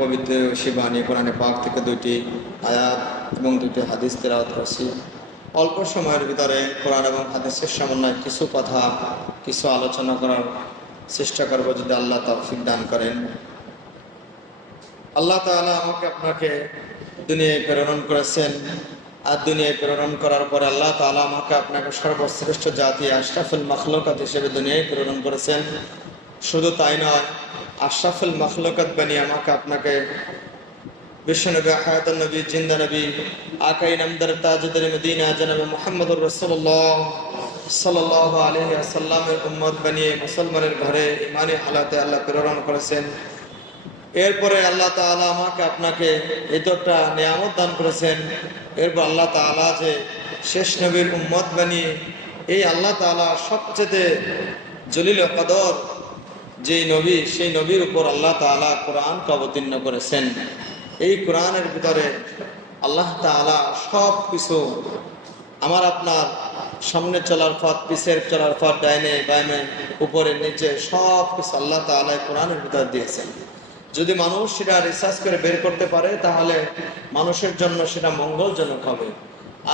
পবিত্র শিবানী কোরআনে পাক থেকে 2টি আয়াত এবং 2টি হাদিস তেলাওয়াত করছি। অল্প সময়ের ভিতরে কোরআন এবং হাদিসের সমন্বয়ে কিছু কথা কিছু আলোচনা করার চেষ্টা করব, যদি আল্লাহ তৌফিক দান করেন। আল্লাহ তাআলা আমাকে আপনাকে দুনিয়ায় প্রেরণ করেছেন, আর দুনিয়ায় প্রেরণ করার পরে আল্লাহ তাআলা আমাকে আপনাকে সর্বশ্রেষ্ঠ জাতি আশরাফুল মাখলুকাত হিসেবে দুনিয়ায় প্রেরণ করেছেন। শুধু তাই নয়, আশরাফুল মাখলুকাত বানিয়ে আমাকে আপনাকে বিশ্বনবী হায়াতুন নবী জিন্দা নবী আকাই নামদার তাজুদ্দিন মদিনা জনাব মুহাম্মদুর রাসূলুল্লাহ সাল্লাল্লাহু আলাইহি ওয়াসাল্লামের উম্মত বানিয়ে মুসলমানের ঘরে ইমানি হালাতে আল্লাহ প্রেরণ করেছেন। এরপরে আল্লাহ তাআলা আমাকে আপনাকে এতটা নিয়ামত দান করেছেন। এরপর আল্লাহ তাআলা যে শেষ নবীর উম্মত বানিয়ে এই আল্লাহ তাআলা সবচেয়ে জলিল কদর যেই নবী, সেই নবীর উপর আল্লাহ তাআলা কোরআনকে অবতীর্ণ করেছেন। এই কোরআনের ভিতরে আল্লাহ তাআলা সব কিছু আমার আপনার সামনে চলার পথ, পিছের চলার পথ, ডাইনে বামে উপরে নিচে সব কিছু আল্লাহ তাআলা কোরআনের ভিতর দিয়েছেন। যদি মানুষ সেটা রিসার্চ করে বের করতে পারে তাহলে মানুষের জন্য সেটা মঙ্গলজনক হবে।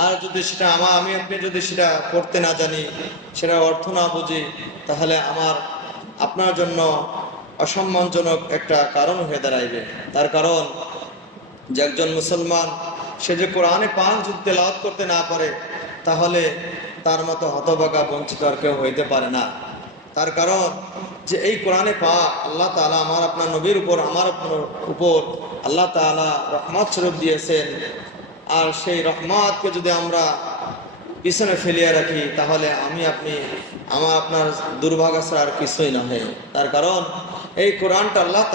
আর যদি সেটা আমি আপনি যদি সেটা পড়তে না জানি, সেটা অর্থ না বুঝি, তাহলে আপনার জন্য অসম্মানজনক একটা কারণ হয়ে দাঁড়াইবে। তার কারণ যে একজন মুসলমান সে যে কোরআনে পাক যদি তেলাওয়াত করতে না পারে, তাহলে তার মতো হতভাগা বঞ্চিত আর কেউ হইতে পারে না। তার কারণ যে এই কোরআনে পাক আল্লাহ তাআলা আমার আপনার নবীর উপর, আমার আপনার উপর আল্লাহ তাআলা রহমত স্বরূপ দিয়েছেন। আর সেই রহমতকে যদি আমরা পিছনে ফেলিয়ে রাখি, তাহলে আপনি আমার আপনার দুর্ভাগ্য ছাড়া আর কিছুই নয়। তার কারণ এই কোরআনটা আল্লাহ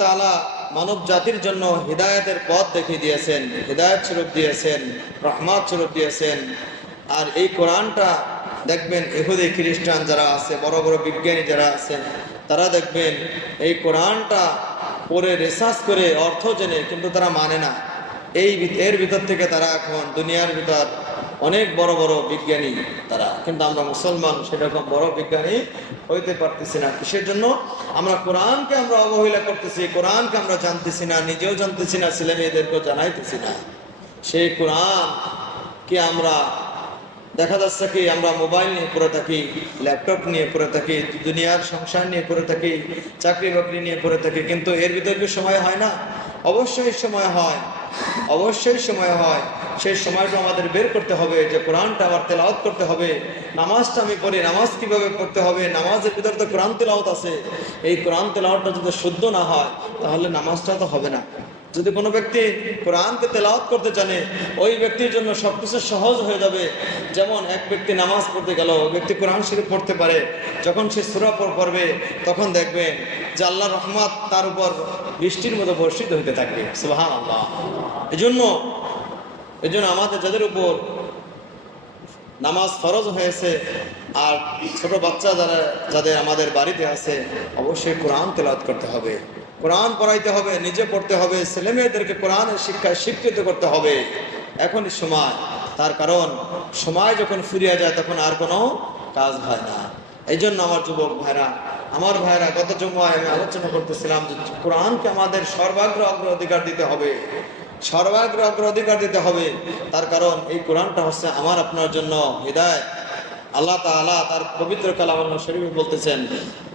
তাআলা মানব জাতির জন্য হিদায়াতের পথ দেখিয়ে দিয়েছেন, হিদায়াত স্বরূপ দিয়েছেন, রহমত স্বরূপ দিয়েছেন। আর এই কোরআনটা দেখবেন ইহুদি খ্রিস্টান যারা আছে, বড় বড় বিজ্ঞানী যারা আছেন, তারা দেখবেন এই কোরআনটা পড়ে রিসার্চ করে অর্থ জেনে কিন্তু তারা মানে না। এর ভিতর থেকে তারা এখন দুনিয়ার ভিতর অনেক বড় বড় বিজ্ঞানী তারা, কিন্তু আমরা মুসলমান সেরকম বড় বিজ্ঞানী হইতে পারতেছি না। কিসের জন্য? আমরা কোরআনকে অবহেলা করতেছি, কোরআনকে আমরা জানতেছি না, নিজেও জানতেছি না, ছেলে মেয়েদেরকেও জানাইতেছি না। সেই কোরআন কি আমরা দেখা যাচ্ছে কি আমরা মোবাইল নিয়ে পড়ে থাকি, ল্যাপটপ নিয়ে পড়ে থাকি, দুনিয়ার সংসার নিয়ে পড়ে থাকি, চাকরি বাকরি নিয়ে পড়ে থাকি, কিন্তু এর ভিতরে কি সময় হয় না? অবশ্যই সময় হয়, অবশ্যই সময় হয়। সেই সময়টা আমাদের বের করতে হবে যে কোরআনটা আবার তেলাওয়াত করতে হবে। নামাজটা আমি পড়ি, নামাজ কিভাবে পড়তে হবে? নামাজের ভিতরে তো কোরআন তেলাওয়াত আছে। এই কোরআন তেলাওয়াতটা যদি শুদ্ধ না হয় তাহলে নামাজটা তো হবে না। যদি কোনো ব্যক্তি কোরআনকে তেলাওয়াত করতে জানে, ওই ব্যক্তির জন্য সবকিছু সহজ হয়ে যাবে। যেমন এক ব্যক্তি নামাজ পড়তে গেল, ওই ব্যক্তি কোরআন শরীফ পড়তে পারে, যখন সে সূরা পড়বে তখন দেখবেন যে আল্লাহর রহমত তার উপর বৃষ্টির মতো বর্ষিত হতে থাকবে। সুবহানাল্লাহ। এজন্য আমাদের যাদের উপর নামাজ ফরজ হয়েছে আর ছোট বাচ্চা যাদের আমাদের বাড়িতে আছে, অবশ্যই কোরআন তেলাওয়াত করতে হবে, কোরআন পড়াইতে হবে, নিজে পড়তে হবে, ছেলে মেয়েদেরকে কোরআনের শিক্ষায় শিক্ষিত করতে হবে। এখনই সময়। তার কারণ সময় যখন ফুরিয়ে যায় তখন আর কোনো কাজ হয় না। এই জন্য আমার যুবক ভাইরা, আমার ভাইরা, গত জুমায় আমি আলোচনা করতেছিলাম যে কোরআনকে আমাদের সর্বাগ্র অগ্রাধিকার দিতে হবে, সর্বাগ্র অগ্রাধিকার দিতে হবে। তার কারণ এই কোরআনটা হচ্ছে আমার আপনার জন্য হিদায়াত। আল্লাহ তাআলা তার পবিত্র কালামুল্লাহ শরীফে বলতেছেন,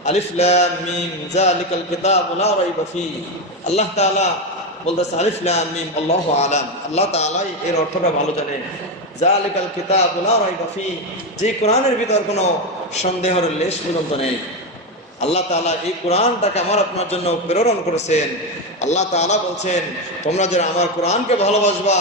আলিফ লাম মিম যালিকাল কিতাবু লা রাইবা ফীহি। আল্লাহ তাআলা বলতেছে আলিফ লাম মিম আল্লাহু আলাম। আল্লাহ তাআলা এর অর্থটা ভালো জানেন। যালিকাল কিতাবু লা রাইবা ফীহি, যে কোরআনের ভিতর কোনো সন্দেহের লেশ পর্যন্ত নেই। আল্লাহ তাআলা এই কোরআনটাকে আমার আপনার জন্য প্রেরণ করেছেন। আল্লাহ তাআলা বলছেন, তোমরা যারা আমার কোরআনকে ভালোবাসবা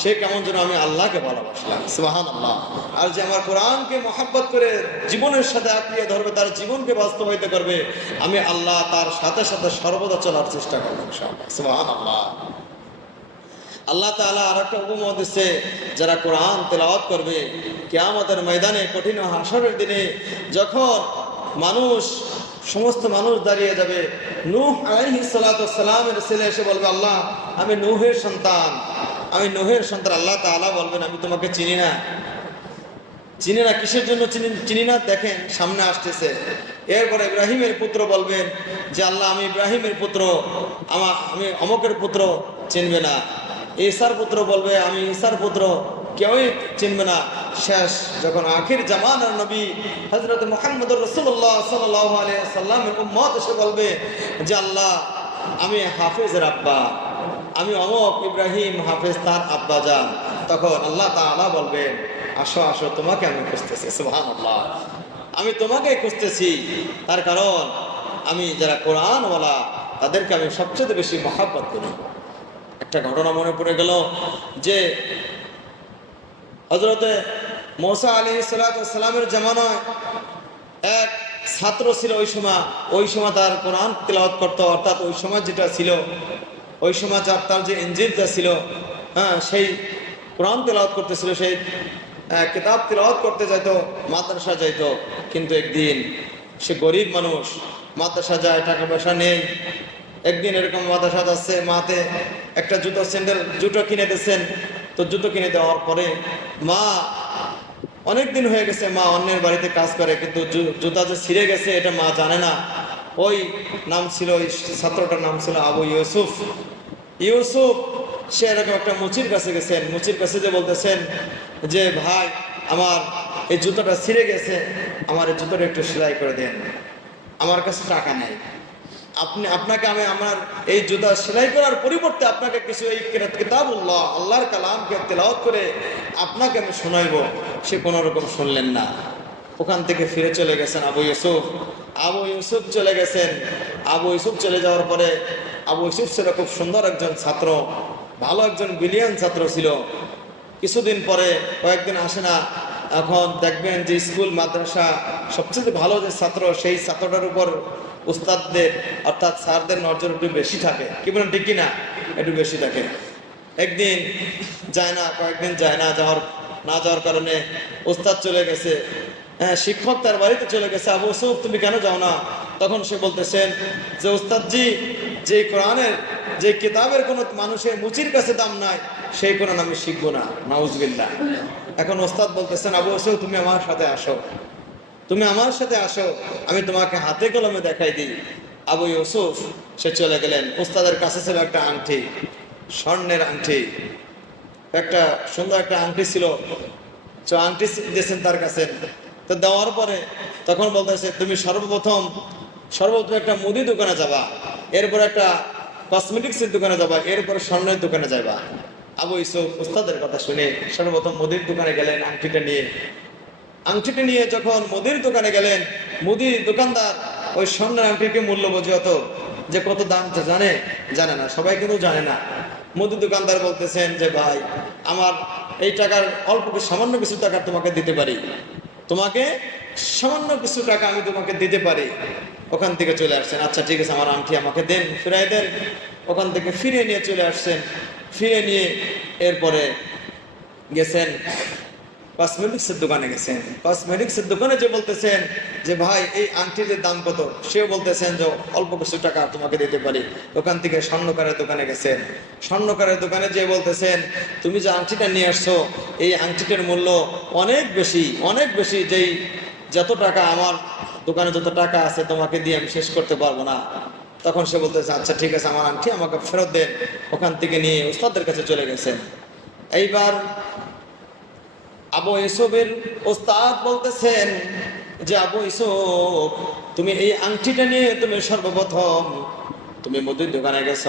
সে কেমন যেন আমি আল্লাহকে ভালোবাসলাম। সুবহানাল্লাহ। আর যে আমার কোরআনকে মহব্বত করে জীবনের সাথে আঁকড়িয়ে ধরবে, তার জীবনকে বাস্তবায়িত করবে, আমি আল্লাহ তার সাথে সাথে সর্বদা চলার চেষ্টা করবো ইনশাআল্লাহ। সুবহানাল্লাহ। আল্লাহ তাআলা আরেকটা উপমা দিচ্ছে, যারা কোরআন তেলাওয়াত করবে কিয়ামতের ময়দানে, কঠিন হাসরের দিনে, যখন সমস্ত মানুষ দাঁড়িয়ে যাবে, নূহ আলাইহিস সালাতু ওয়াস সালামের ছেলে এসে বলবে, আল্লাহ আমি নূহের সন্তান, আমি নূহের সন্তান। আল্লাহ তাআলা বলবেন, আমি তোমাকে চিনি না। চিনি না, কিসের জন্য চিনি না? দেখেন সামনে আসতেছে। এরপরে ইব্রাহিমের পুত্র বলবেন যে আল্লাহ, আমি ইব্রাহিমের পুত্র, আমি অমকের পুত্র, চিনবে না। ঈসার পুত্র বলবে আমি ঈসার পুত্র, কেউই চিনবে না। শেষ যখন আখির জামানার নবী হযরত মুহাম্মদুর রাসূলুল্লাহ সাল্লাল্লাহু আলাইহি সাল্লামের উম্মত এসে বলবে যে আল্লাহ, আমি হাফেজের আব্বা, আমি অমক ইব্রাহিম হাফেজ তার আব্বা যান। তখন আল্লাহ তাআলা বলবেন আসো আসো, তোমাকে আমি খুঁজতেছি। সুবহানাল্লাহ, আমি তোমাকে খুঁজতেছি। তার কারণ আমি যারা কোরআনওয়ালা তাদেরকে আমি সবচেয়ে বেশি মহব্বত করি। একটা ঘটনা মনে পড়ে গেল যে হযরতে মূসা আলাইহিস সালামের জামানায় এক ছাত্র ছিল। ওই সময় তার কোরআন তেলাওয়াত করতো, অর্থাৎ ওই সময় যেটা ছিল, ওই সময় তার যে ইনজিল যা ছিল, সেই কোরআন তেলাওয়াত করতেছিল, সেই কিতাব তেলাওয়াত করতে যাইতো, মাদ্রাসা যাইতো। কিন্তু একদিন সে গরিব মানুষ, মাদ্রাসা যায়, টাকা পয়সা নেই। একদিন এরকম মাদ্রাসা যাচ্ছে, মাতে একটা জুতো কিনে দিচ্ছেন। তো জুতো কিনে দেওয়ার পরে মা, অনেক দিন হয়ে গেছে মা অন্যের বাড়িতে কাজ করে, কিন্তু জুতা যে ছিঁড়ে গেছে এটা মা জানে না। ওই নাম ছিল, ওই ছাত্রটার নাম ছিল আবু ইউসুফ। সে এরকম একটা মুচির কাছে গেছেন, মুচির কাছে যে বলতেছেন যে ভাই, আমার এই জুতোটা ছিঁড়ে গেছে, আমার এই জুতোটা একটু সেলাই করে দেন, আমার কাছে টাকা নেই। আপনাকে আমি আমার এই জুতা সেলাই করার পরিবর্তে আপনাকে কিছু এই কিতাবুল্লাহ, আল্লাহর কালামকে তেলাওয়াত করে আপনাকে আমি শোনাইব। সে কোনো রকম শুনলেন না। ওখান থেকে ফিরে চলে গেছেন আবু ইউসুফ চলে গেছেন। আবু ইউসুফ চলে যাওয়ার পরে আবু ইউসুফ ছিল খুব সুন্দর একজন ছাত্র, ভালো একজন ব্রিলিয়ান্ট ছাত্র ছিল। কিছুদিন পরে, কয়েকদিন আসে না, এখন দেখবেন যে স্কুল মাদ্রাসা সবচেয়ে ভালো যে ছাত্র, সেই ছাত্রটার উপর উস্তাদদের অর্থাৎ স্যারদের নজর একটু বেশি থাকে। কি বলেন, ঠিক কিনা? একটু বেশি থাকে। একদিন যায় না, কয়েকদিন যায় না, না যাওয়ার কারণে উস্তাদ চলে গেছে, শিক্ষক তার বাড়িতে চলে গেছে। আবু ইউসুফ, তুমি কেন যাও না? তখন সে বলতেছেন যে উস্তাদজি, যে কোরআনের, যে কিতাবের কোনো মানুষের মুচির কাছে দাম নাই, সেই কোরআন আমি শিখবো না। নাউজুবিল্লাহ। এখন ওস্তাদ বলতেছেন আবু ইউসুফ, তুমি আমার সাথে আসো, আমি তোমাকে হাতে কলমে দেখাই দিই। আবু ইউসুফ সে চলে গেলেন। উস্তাদের কাছে ছিল একটা আংটি, স্বর্ণের আংটি, একটা সুন্দর একটা আংটি ছিল। তো আংটি দিয়েছেন তার কাছে। তো দেওয়ার পরে তখন বলতেছে, তুমি সর্বপ্রথম একটা মুদি দোকানে যাবা, এরপর একটা কসমেটিক্সের দোকানে যাবা, এরপর স্বর্ণের দোকানে যাবা। আবু ইউসুফ উস্তাদের কথা শুনে সর্বপ্রথম মুদির দোকানে গেলেন। আংটিটা নিয়ে যখন মুদির দোকানে গেলেন, মুদির দোকানদার ওই স্বর্ণের আংটিকে মূল্য বোঝে অত, যে কত দাম জানে না, সবাই কিন্তু জানে না। মুদির দোকানদার বলতেছেন যে ভাই, আমার এই টাকার সামান্য কিছু টাকা তোমাকে দিতে পারি, আমি তোমাকে দিতে পারি। ওখান থেকে চলে আসছেন, আচ্ছা ঠিক আছে, আমার আংটি আমাকে দেন, ফিরাই দেন। ওখান থেকে ফিরে নিয়ে চলে আসছেন। ফিরে নিয়ে এরপরে গেছেন কসমেটিক্সের দোকানে গেছেন। কসমেটিক্সের দোকানে যে বলতেছেন যে ভাই, এই আংটির দাম কত? সেও বলতেছেন যে অল্প কিছু টাকা তোমাকে দিতে পারি। ওখান থেকে স্বর্ণকারের দোকানে গেছেন। স্বর্ণকারের দোকানে যে বলতেছেন, তুমি যে আংটিটা নিয়ে আসছো, এই আংটিটার মূল্য অনেক বেশি, যেই যত টাকা আমার দোকানে যত টাকা আছে তোমাকে দিয়ে আমি শেষ করতে পারবো না। তখন সে বলতেছে, আচ্ছা ঠিক আছে, আমার আংটি আমাকে ফেরত দেন। ওখান থেকে নিয়ে উস্তাদের কাছে চলে গেছেন। এইবার আবু ইউসুফের ওস্তাদ বলতেছেন যে আবু ইউসুফ, তুমি এই আংটিটা নিয়ে তুমি সর্বপ্রথম তুমি মুদির দোকানে গেছ,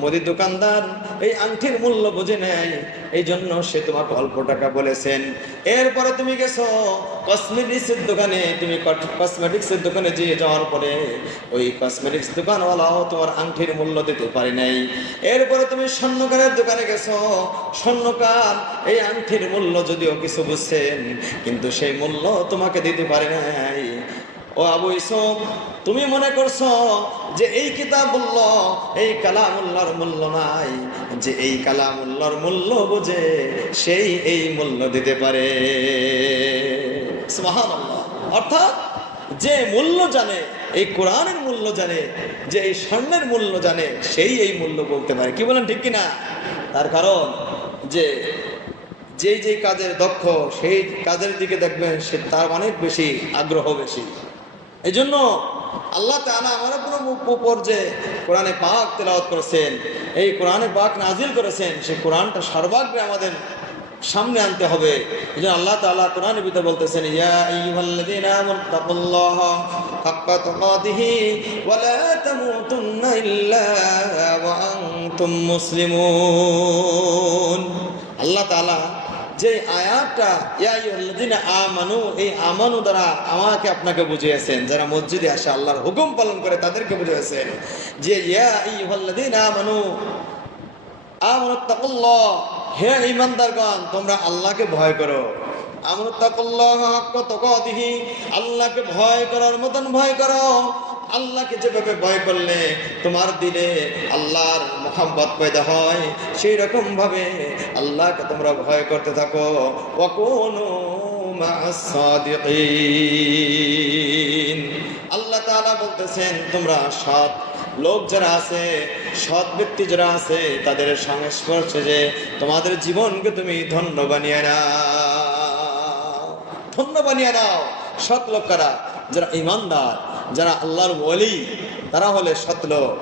মুদির দোকানদার এই আংটির মূল্য বুঝে নেয়, এই জন্য সে তোমাকে অল্প টাকা বলেছেন। এরপরে তুমি গেছো কসমেটিক্সের দোকানে, কসমেটিক্সের দোকানে যাওয়ার পরে ওই কসমেটিক্স দোকানওয়ালাও তোমার আংটির মূল্য দিতে পারে নাই। এরপরে তুমি স্বর্ণকারের দোকানে গেছো, স্বর্ণকার এই আংটির মূল্য যদিও কিছু বুঝছেন, কিন্তু সেই মূল্য তোমাকে দিতে পারে নাই। ও আবু ইউসুফ, তুমি মনে করছো যে এই কিতাবুল্লাহ, এই কালামুল্লাহর মূল্য নাই, যে এই কালামুল্লাহর মূল্য বোঝে সেই এই মূল্য দিতে পারে। সুবহানাল্লাহ। অর্থাৎ যে মূল্য জানে, এই কোরআনের মূল্য জানে, যে এই স্বর্ণের মূল্য জানে, সেই এই মূল্য বলতে পারে। কি বলেন, ঠিক কিনা? তার কারণ যে যেই যেই কাজের দক্ষ সেই কাজের দিকে দেখবেন সে তার অনেক বেশি আগ্রহ বেশি। এই জন্য আল্লাহ তাআলা আমাদের উপর যে কোরআনে পাক তেলাওয়াত করেছেন, এই কোরআনে পাক নাজিল করেছেন, সেই কোরআনটা সর্বাগ্রে আমাদের সামনে আনতে হবে। এই জন্য আল্লাহ তাআলা কোরআনের ভিতরে বলতেছেন, ইয়া আইয়ুহাল্লাযীনা আমানু তাকুল্লাহা হাক্কা তুকাতিহি ওয়া লা তামুতুন্না ইল্লা ওয়া আনতুম মুসলিমুন। আল্লাহ তাআলা যে আয়াতটা ইয়া আইয়ুহাল্লাযীনা আমানু, এই আমানু দ্বারা আমাকে আপনাকে বুঝিয়েছেন, যারা মসজিদে আসে আল্লাহর হুকুম পালন করে তাদেরকে বুঝিয়েছেন যে ইয়া আইয়ুহাল্লাযীনা আমানু আমানুত্তাকুল্লাহ, হে ঈমানদারগণ তোমরা আল্লাহকে ভয় করো। আমানুত্তাকুল্লাহ হাক্কা তুকাতিহি, আল্লাহকে ভয় করার মতন ভয় করো। আল্লাহকে যেভাবে ভয় করলে তোমার দিলে আল্লাহর মহব্বত পয়দা হয়, সেই রকম ভাবে আল্লাহকে তোমরা ভয় করতে থাকো। ওয়া কুনু মা'আস সাদিকিন। আল্লাহ তাআলা বলতেছেন তোমরা সৎ লোক যারা আছে, সৎ ব্যক্তি যারা আছে, তাদের সংস্পর্শে যে তোমাদের জীবনকে তুমি ধন্য বানিয়ে নাও, ধন্য বানিয়ে নাও। সৎ লোক কারা? যারা ঈমানদার, যারা আল্লাহর ওয়ালি, তারা হলে সৎ লোক।